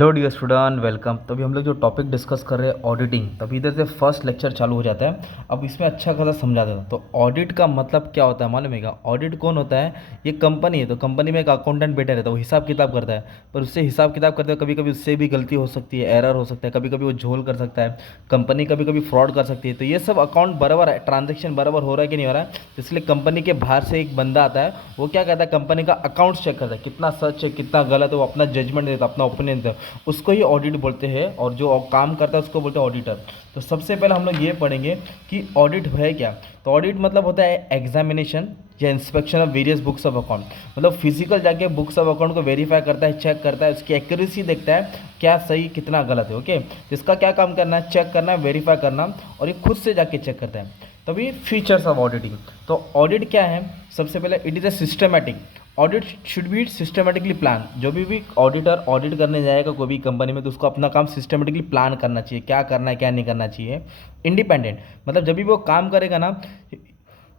Hello dear student, welcome. तो अभी हम लोग जो टॉपिक डिस्कस कर रहे हैं ऑडिटिंग, तभी इधर से फर्स्ट लेक्चर चालू हो जाता है। अब इसमें अच्छा खासा समझा देता हूँ। तो ऑडिट का मतलब क्या होता है मालूम है क्या? ऑडिट कौन होता है? ये कंपनी है। तो कंपनी में एक अकाउंटेंट बैठा रहता है, वो हिसाब किताब करता है। पर उससे हिसाब किताब करते हुए कभी कभी उससे भी गलती हो सकती है, एरर हो सकता है, कभी कभी वो झोल कर सकता है, कंपनी कभी कभी फ्रॉड कर सकती है। तो ये सब अकाउंट बराबर है, ट्रांजेक्शन बराबर हो रहा है कि नहीं हो रहा है। तो इसलिए कंपनी के बाहर से एक बंदा आता है, वो क्या कहता है, कंपनी का अकाउंट्स चेक करता है, कितना सच है कितना गलत है, वो अपना जजमेंट देता है, अपना ओपिनियन देता है। उसको ही ऑडिट बोलते हैं, और जो काम करता है उसको बोलते हैं ऑडिटर। तो सबसे पहले हम लोग ये पढ़ेंगे कि ऑडिट है क्या। तो ऑडिट मतलब होता है एग्जामिनेशन या inspection of various books of account. मतलब फिजिकल जाके बुक्स ऑफ अकाउंट को वेरीफाई करता है, चेक करता है, उसकी एक्यूरेसी देखता है, क्या सही कितना गलत है। ओके, तो इसका क्या काम करना है? चेक करना है, वेरीफाई करना, और ये खुद से जाके चेक करता है। तभी फीचर्स ऑफ ऑडिटिंग। तो ऑडिट क्या है? सबसे पहले it is a systematic. Audit should be systematically plan. जो भी ऑडिटर ऑडिट करने जाएगा कोई भी कंपनी में, तो उसको अपना काम सिस्टमेटिकली प्लान करना चाहिए, क्या करना है क्या नहीं करना चाहिए। इंडिपेंडेंट मतलब जब भी वो काम करेगा ना,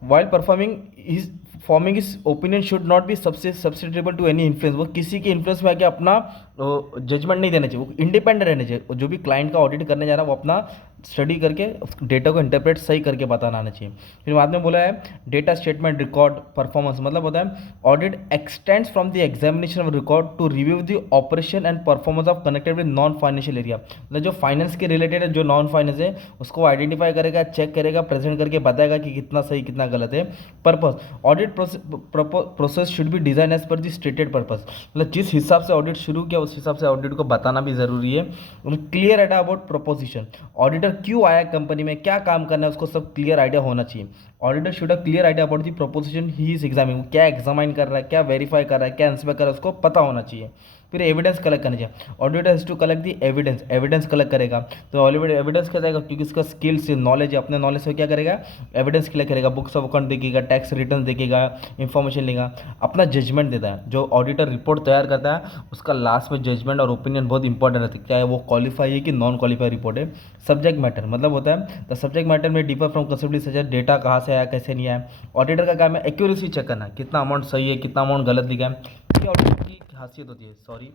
while performing is forming is opinion should not be susceptible to any influence. वो किसी के इन्फ्लुएंस में आके अपना जजमेंट नहीं देना चाहिए, वो इंडिपेंडेंट रहना चाहिए। जो भी क्लाइंट का ऑडिट करने जा रहा है वो अपना स्टडी करके डेटा को इंटरप्रेट सही करके बताना आना चाहिए। फिर बाद में बोला है डेटा स्टेटमेंट रिकॉर्ड परफॉर्मेंस। मतलब होता है audit extends from the examination of record to review the operation and performance of connected with non financial area. मतलब जो फाइनेंस के रिलेटेड है, जो नॉन फाइनेंस है, उसको आइडेंटिफाई करेगा, चेक करेगा, प्रेजेंट करके बताएगा कि कितना सही कितना गलत है। Purpose audit process should be design as per the stated purpose. मतलब जिस हिसाब से ऑडिट शुरू किया उस हिसाब से ऑडिट को बताना भी जरूरी है। Clear idea about proposition. Auditor क्यों आया कंपनी में, क्या काम करना है, उसको सब क्लियर आइडिया होना चाहिए। Auditor should a clear idea about the proposition he is examining. क्या एग्जामाइन कर रहा है, क्या वेरीफाई कर रहा है, क्या इंस्पेक्ट कर रहा है, उसको पता होना चाहिए। फिर एविडेंस कलेक्ट करना चाहिए। Auditor has to collect the evidence. Evidence collect करेगा तो ऑलरेडी एविडेंस क्या जाएगा, क्योंकि इसका स्किल्स नॉलेज है, अपने नॉलेज से क्या करेगा, एविडेंस कलेक्ट करेगा, बुक्स ऑफ अकाउंट देखेगा, टैक्स रिटर्न देखेगा, इंफॉर्मेशन लेगा, अपना जजमेंट देता है। जो ऑडिटर रिपोर्ट तैयार करता है उसका लास्ट में जजमेंट और ओपिनियन बहुत इंपॉर्टेंट रहता है, चाहे वो क्वालिफाई है कि नॉन क्वालिफाई रिपोर्ट है। सब्जेक्ट मैटर मतलब होता है द सब्जेक्ट मैटर में differ from concept such as data कहाँ से आया कैसे नहीं आया। ऑडिटर का काम है एक्यूरेसी चेक करना, कितना अमाउंट सही है कितना अमाउंट गलत लिखा है। ये ऑडिटर की खासियत होती है, सॉरी,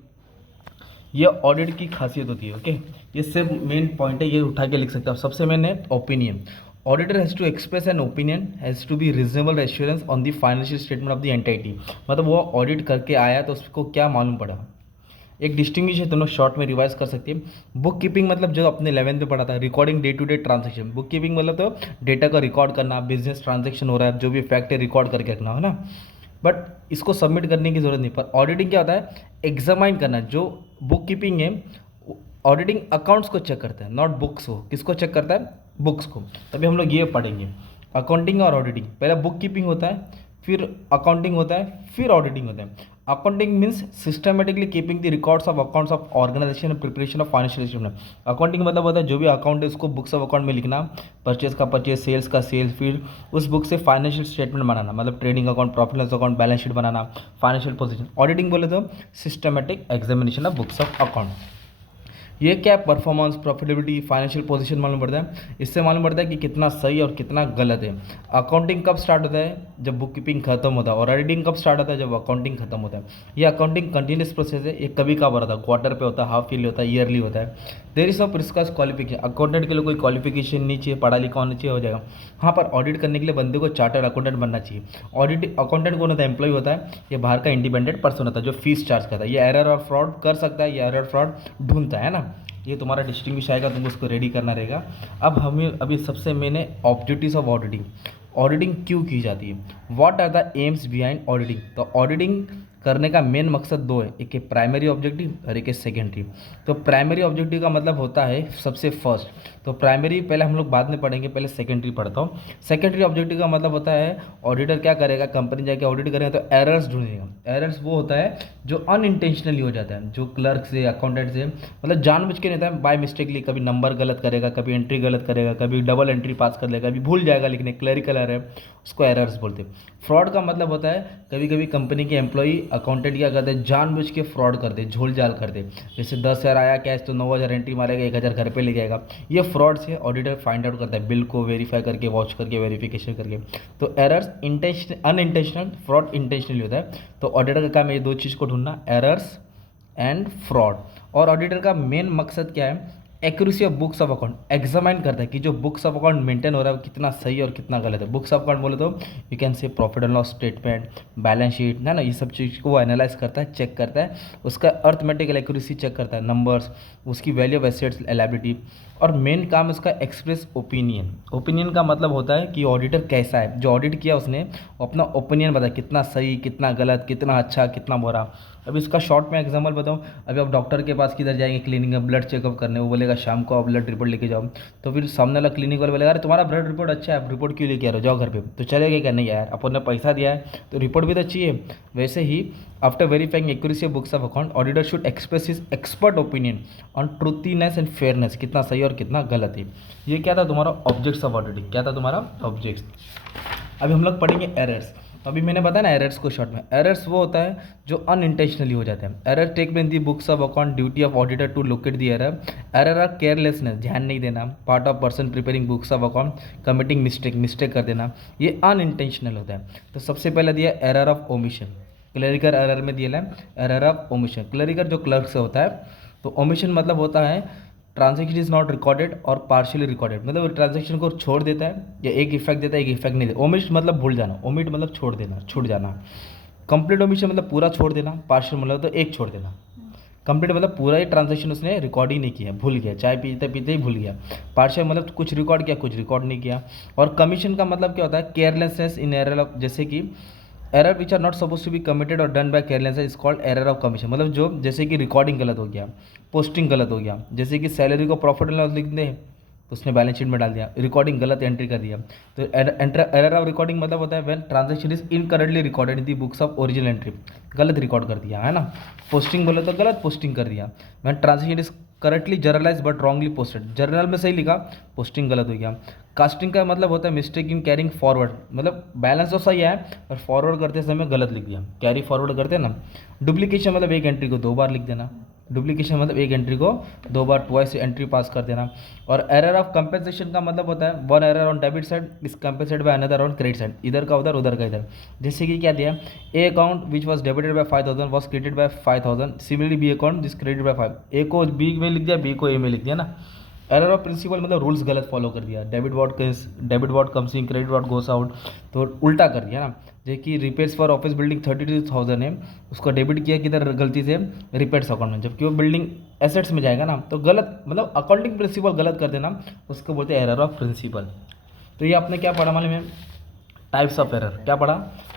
ये ऑडिट की खासियत होती है। ओके, ये सिर्फ मेन पॉइंट है, ये उठा के लिख सकते हो। सबसे मेन है opinion. Auditor has to express an opinion has to be reasonable assurance on the financial statement of the entity. मतलब वो ऑडिट करके आया तो उसको क्या मालूम पड़ा। एक डिस्टिंग्विश है, दोनों शॉर्ट में रिवाइज कर सकते हैं। बुक कीपिंग मतलब जो अपने 11th में पढ़ा था, recording day to day transaction. Book keeping मतलब तो डेटा का रिकॉर्ड करना, बिजनेस ट्रांजेक्शन हो रहा है जो भी फैक्ट है रिकॉर्ड करके रखना है ना। बट इसको सबमिट करने की जरूरत नहीं। पर ऑडिटिंग क्या होता है, एग्जामाइन करना। जो बुक कीपिंग है, ऑडिटिंग अकाउंट्स को चेक करता है, नॉट बुक्स को। किसको चेक करता है? बुक्स को। तभी हम लोग ये पढ़ेंगे अकाउंटिंग और ऑडिटिंग। पहले बुक कीपिंग होता है, फिर अकाउंटिंग होता है, फिर ऑडिटिंग होता है। Accounting means systematically keeping the records of accounts of organisation and preparation of financial statement. Accounting मतलब होता है जो भी अकाउंट है उसको बुक्स ऑफ अकाउंट में लिखना, परचेज का परचेज, सेल्स का सेल्स, फिर उस बुक से फाइनेंशियल स्टेटमेंट बनाना, मतलब trading account, profit loss account, balance sheet बनाना, फाइनेंशियल पोजीशन। ऑडिटिंग बोले तो systematic examination of books of account. ये क्या परफॉर्मेंस, प्रॉफिटेबिलिटी, फाइनेंशियल पोजीशन मालूम पड़ता है। इससे मालूम पड़ता है कि कितना सही और कितना गलत है। अकाउंटिंग कब स्टार्ट होता है? जब बुक कीपिंग खत्म होता है। और ऑडिटिंग कब स्टार्ट होता है? जब अकाउंटिंग खत्म होता है। ये अकाउंटिंग कंटिन्यूस प्रोसेस है, ये कभी कभार होता है, क्वार्टर पे होता है, हाफ ईयरली होता है, ईयरली होता है। There is no prescribed qualification. Accountant के लिए कोई क्वालिफिकेशन नहीं चाहिए, पढ़ा लिखा होना चाहिए, हो जाएगा। हाँ, पर ऑडिट करने के लिए बंदे को चार्टर्ड अकाउंटेंट बनना चाहिए। ऑडिट अकाउंटेंट कौन होता है? एम्प्लॉय होता है, ये बाहर का इंडिपेंडेंट पर्सन होता है जो फीस चार्ज करता है। ये एरर और फ्रॉड कर सकता है, ये एरर फ्रॉड ढूंढता है ना। ये तुम्हारा डिस्टिंग्विश आएगा, तुमको उसको रेडी करना रहेगा। अब हमें अभी सबसे मेन है ऑब्जेक्टिव्स ऑफ ऑडिटिंग। ऑडिटिंग क्यों की जाती है? What are the aims behind auditing? तो ऑडिटिंग करने का मेन मकसद दो है, एक है प्राइमरी ऑब्जेक्टिव और एक है सेकेंडरी। तो प्राइमरी ऑब्जेक्टिव का मतलब होता है सबसे फर्स्ट। तो प्राइमरी पहले हम लोग बाद में पढ़ेंगे, पहले सेकेंडरी पढ़ता हूँ। सेकेंडरी ऑब्जेक्टिव का मतलब होता है ऑडिटर क्या करेगा, कंपनी जाके ऑडिट करेगा तो एरर्स ढूंढेगा। एरर्स वो होता है जो अनइंटेंशनली हो जाता है, जो क्लर्क से, अकाउंटेंट से, मतलब जानबूझ के नहीं होता है, बाय मिस्टेकली कभी नंबर गलत करेगा, कभी एंट्री गलत करेगा, कभी डबल एंट्री पास कर लेगा, कभी भूल जाएगा लिखने, क्लरिकल एरर है, उसको एरर्स बोलते हैं। फ्रॉड का मतलब होता है कभी कभी कंपनी के एम्प्लॉई अकाउंटेंट क्या करते हैं, जानबूझ के फ्रॉड करते, झोल जाल करते। जैसे 10,000 आया कैश तो 9,000 एंट्री मारेगा, 1,000 घर पे ले जाएगा। ये फ्रॉड से ऑडिटर फाइंड आउट करता है, बिल को वेरीफाई करके, वॉच करके, वेरिफिकेशन करके। तो एरर्स अनइंटेंशनल, फ्रॉड इंटेंशनली होता है। तो ऑडिटर का काम है ये दो चीज़ को ढूंढना, एरर्स एंड फ्रॉड। और ऑडिटर का मेन मकसद क्या है, accuracy of books of account, examine करता है कि जो बुक्स ऑफ अकाउंट मेंटेन हो रहा है वो कितना सही है और कितना गलत है। बुक्स ऑफ अकाउंट बोले तो you can say profit and loss statement, balance sheet, है ना, ये सब चीज़ को वो एनालाइज करता है, चेक करता है, उसका अर्थमेटिकल एक्यूरेसी चेक करता है, नंबर्स, उसकी वैल्यू ऑफ एसेट्स, लायबिलिटी। और मेन काम उसका एक्सप्रेस ओपिनियन। ओपिनियन का मतलब होता है कि ऑडिटर कैसा है, जो ऑडिट किया उसने वो अपना ओपिनियन बताया, कितना सही, कितना गलत, कितना अच्छा, कितना बुरा। अब इसका शॉर्ट में एग्जांपल बताऊं, अभी आप डॉक्टर के पास किधर जाएंगे क्लिनिक में ब्लड चेकअप करने, वो बोलेगा शाम को आप ब्लड रिपोर्ट लेके जाओ, तो फिर सामने वाला क्लिनिक वाला बोलेगा अरे तुम्हारा ब्लड रिपोर्ट अच्छा है, आप रिपोर्ट क्यों लेके आ रहे हो, जाओ घर पे, तो चलेगा क्या, नहीं यार, अपन ने पैसा दिया है तो रिपोर्ट भी तो चाहिए। वैसे ही after verifying accuracy of books of account, auditor should express his expert opinion on truthiness and fairness, कितना सही और कितना गलत है। ये क्या था तुम्हारा ऑब्जेक्ट्स ऑफ ऑडिटिंग, क्या था तुम्हारा ऑब्जेक्ट्स। अभी हम लोग पढ़ेंगे एरर्स। तो अभी मैंने बताया ना एरर्स को शॉर्ट में, एरर्स वो होता है जो अनइंटेंशनली हो जाते हैं। Error take in the books of account, duty of auditor to locate the error. Error are carelessness, ध्यान नहीं देना, part of person preparing books of account, committing mistake, mistake कर देना, ये अनइंटेंशनल होता है। तो सबसे पहले दिया error of omission, clerical error में दिया है एरर ऑफ ओमिशन। क्लरिकल जो क्लर्क से होता है, तो ओमिशन मतलब होता है ट्रांजेक्शन इज नॉट रिकॉर्डेड और पार्शियली रिकॉर्डेड, मतलब ट्रांजेक्शन को छोड़ देता है या एक इफेक्ट देता है, एक इफेक्ट नहीं देता। ओमिट मतलब भूल जाना, ओमिट मतलब छोड़ देना, छूट जाना। कंप्लीट ओमिशन मतलब पूरा छोड़ देना, पार्शियल मतलब तो एक छोड़ देना। कंप्लीट मतलब पूरा ही ट्रांजेक्शन उसने रिकॉर्ड ही नहीं किया, भूल गया, चाय पीते पीते ही भूल गया। पार्शियल मतलब कुछ रिकॉर्ड किया, कुछ रिकॉर्ड नहीं किया। और कमीशन का मतलब क्या होता है, केयरलेसनेस इन एरर ऑफ, जैसे कि error which are not suppose to be committed और done by carelessness is called error of commission. मतलब जो जैसे कि रिकॉर्डिंग गलत हो गया, पोस्टिंग गलत हो गया, जैसे कि सैलरी को प्रॉफिट एंड लॉस लिख दे तो उसने बैलेंस शीट में डाल दिया, रिकॉर्डिंग गलत एंट्री कर दिया। तो एरर ऑफ रिकॉर्डिंग मतलब होता है when transaction is incorrectly recorded in the books of original entry, गलत रिकॉर्ड कर दिया, है ना। पोस्टिंग बोले तो गलत पोस्टिंग कर दिया। When transaction is correctly generalized but wrongly posted, journal में सही लिखा, पोस्टिंग गलत हो गया। कास्टिंग का मतलब होता है मिस्टेक इन कैरिंग फॉरवर्ड, मतलब बैलेंस तो सही है पर फॉरवर्ड करते समय गलत लिख दिया, कैरी फॉरवर्ड करते हैं ना। डुप्लीकेशन मतलब एक एंट्री को दो बार लिख देना, डुप्लीकेशन मतलब एक एंट्री को दो बार ट्वाइस एंट्री पास कर देना। और एरर ऑफ कंपेंसेशन का मतलब होता है one error on debit side is compensated by another on credit side, इधर का उधर का इधर। जैसे कि क्या दिया, A account which was debited by 5000 was credited by 5000, similarly B account this credit by 5, A को बी में लिख दिया, बी को ए में लिख दिया ना। एरर ऑफ प्रिंसिपल मतलब रूल्स गलत फॉलो कर दिया, debit what comes in, credit what goes out, तो उल्टा कर दिया ना। जैसे कि रिपेयर्स फॉर ऑफिस बिल्डिंग 32,000 है, उसको डेबिट किया किधर गलती से रिपेयर्स अकाउंट में, जबकि वो बिल्डिंग एसेट्स में जाएगा ना, तो गलत मतलब अकाउंटिंग प्रिंसिपल गलत कर देना, उसको बोलते हैं एरर ऑफ प्रिंसिपल। तो ये आपने क्या पढ़ा मालूम है, टाइप्स ऑफ एरर क्या पढ़ा।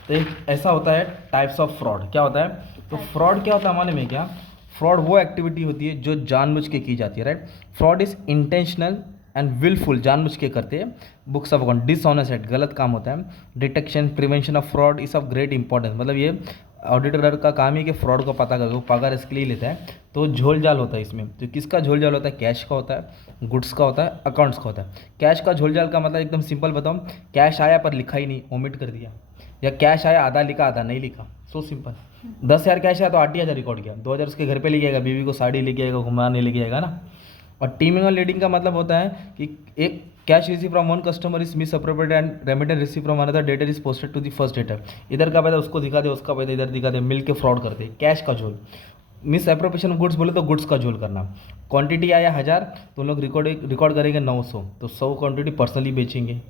तो एक ऐसा होता है टाइप्स ऑफ फ्रॉड, क्या होता है, तो फ्रॉड क्या होता है मालूम है क्या, फ्रॉड वो एक्टिविटी होती है जो जानबूझ के की जाती है, right. Fraud is intentional and wilful, जानबूझ के करते हैं बुक्स ऑफ अकाउंट। डिसऑनेस्ट गलत काम होता है। Detection prevention of fraud is of great importance, मतलब ये ऑडिटर का काम है कि फ्रॉड को पता करके वो पगार इसके लिए लेता है। तो झोल जाल होता है इसमें, तो किसका झोल जाल होता है, कैश का होता है, गुड्स का होता है, अकाउंट्स का होता है। कैश का झोल जाल का मतलब एकदम सिंपल बताऊँ, कैश आया पर लिखा ही नहीं, ओमिट कर दिया, या कैश आया आधा लिखा आधा नहीं लिखा, सो सिंपल। 10,000 कैश आया तो 8,000 रिकॉर्ड किया, 2,000 उसके घर पे ले जाएगा, बीवी को साड़ी लेके आएगा, घुमाने लेके आएगा ना। और टीमिंग और लीडिंग का मतलब होता है कि एक cash receive from one customer is misappropriate and remittance receive from another debtor is posted to the first debtor, इधर का पैसा उसको दिखा दे, उसका पैसा इधर दिखा दे, मिल के फ्रॉड करते, कैश का झोल। मिस अप्रोप्रिएशन ऑफ गुड्स बोले तो गुड्स का झोल करना। क्वांटिटी आया 1000 तो लोग रिकॉर्ड करेंगे 900, तो 100 क्वांटिटी पर्सनली बेचेंगे।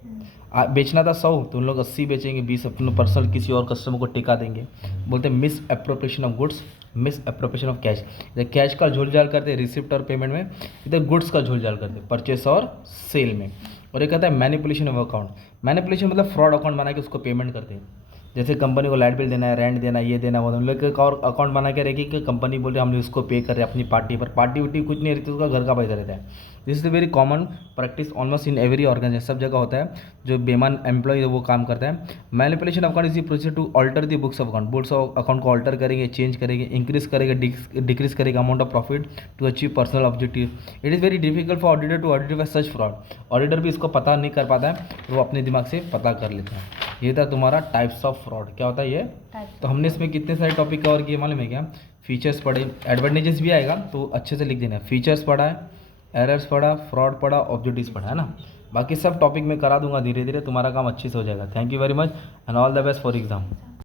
बेचना था 100 तो उन लोग 80 बेचेंगे, 20 अपने पर्सनल किसी और कस्टमर को टिका देंगे, बोलते हैं miss appropriation of goods, miss appropriation of cash. इधर कैश का झोल झाल करते हैं रिसिप्ट और पेमेंट में, इधर गुड्स का झोल झाल करते हैं परचेस और सेल में। और एक कहता है मैनिपुलेशन ऑफ अकाउंट, मैनिपुलेशन मतलब फ्रॉड अकाउंट बना के उसको पेमेंट करते हैं। जैसे कंपनी को लाइट बिल देना है, रेंट देना है, ये देना वो, हम लोग एक और अकाउंट बना के रहेगी कि कंपनी बोल रही है हम लोग इसको पे कर रहे हैं अपनी पार्टी पर, पार्टी उटी कुछ नहीं रहती, उसका घर का पैसा रहता है। This is the very common practice almost in every organisation, सब जगह होता है, जो बेमान एम्प्लॉय वो काम करता है। Manipulation of account is the procedure to alter the books of account, books of account को अल्टर करेंगे, चेंज करेंगे, इंक्रीज करेंगे, डिक्रीज करेंगे amount of profit to achieve personal objective. It is very difficult for auditor to audit such fraud, auditor भी इसको पता नहीं कर पाता है, तो वो अपने दिमाग से पता कर लेता है। ये था तुम्हारा टाइप्स ऑफ फ्रॉड, क्या होता है ये। तो हमने इसमें कितने सारे टॉपिक कवर किए मालूम है क्या, फीचर्स पढ़े, एडवांटेजेस भी आएगा तो अच्छे से लिख देना। फीचर्स पढ़ा है, एरर्स पढ़ा, फ्रॉड पढ़ा, ऑब्जेक्टिव्स पढ़ा, है ना। बाकी सब टॉपिक मैं करा दूंगा धीरे धीरे, तुम्हारा काम अच्छे से हो जाएगा। Thank you very much and all the best for exam.